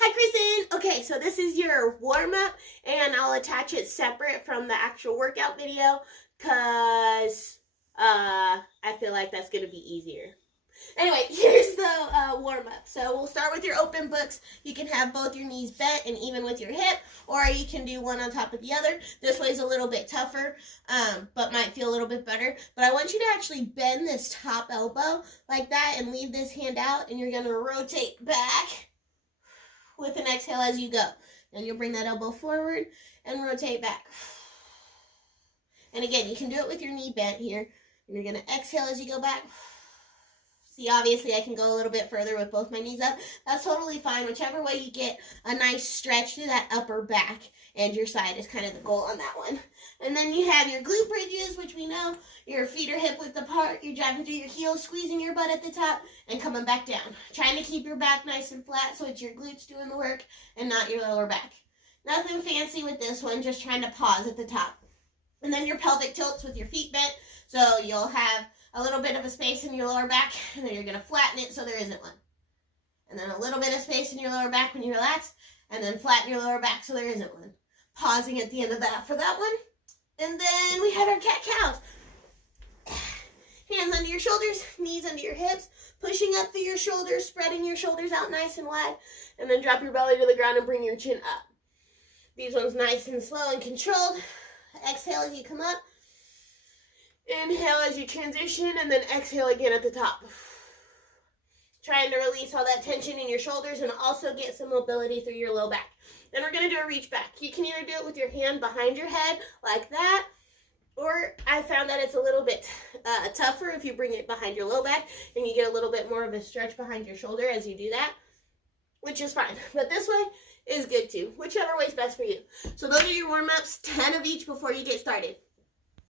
Hi, Kristen. Okay, so this is your warm-up, and I'll attach it separate from the actual workout video because I feel like that's going to be easier. Anyway, here's the warm-up. So we'll start with your open books. You can have both your knees bent and even with your hip, or you can do one on top of the other. This way is a little bit tougher, but might feel a little bit better. But I want you to actually bend this top elbow like that and leave this hand out, and you're going to rotate back with an exhale as you go. Then you'll bring that elbow forward and rotate back. And again, you can do it with your knee bent here. And you're going to exhale as you go back. See, obviously I can go a little bit further with both my knees up. That's totally fine. Whichever way you get a nice stretch through that upper back and your side is kind of the goal on that one. And then you have your glute bridges, which we know your feet are hip width apart. You're driving through your heels, squeezing your butt at the top, and coming back down. Trying to keep your back nice and flat so it's your glutes doing the work and not your lower back. Nothing fancy with this one, just trying to pause at the top. And then your pelvic tilts with your feet bent, so you'll have a little bit of a space in your lower back, and then you're going to flatten it so there isn't one. And then a little bit of space in your lower back when you relax, and then flatten your lower back so there isn't one. Pausing at the end of that for that one. And then we have our cat-cows. Hands under your shoulders, knees under your hips, pushing up through your shoulders, spreading your shoulders out nice and wide, and then drop your belly to the ground and bring your chin up. These ones nice and slow and controlled. Exhale as you come up. Inhale as you transition, and then exhale again at the top. Trying to release all that tension in your shoulders and also get some mobility through your low back. Then we're going to do a reach back. You can either do it with your hand behind your head like that, or I found that it's a little bit tougher if you bring it behind your low back and you get a little bit more of a stretch behind your shoulder as you do that, which is fine. But this way is good too, whichever way is best for you. So those are your warm-ups, 10 of each before you get started.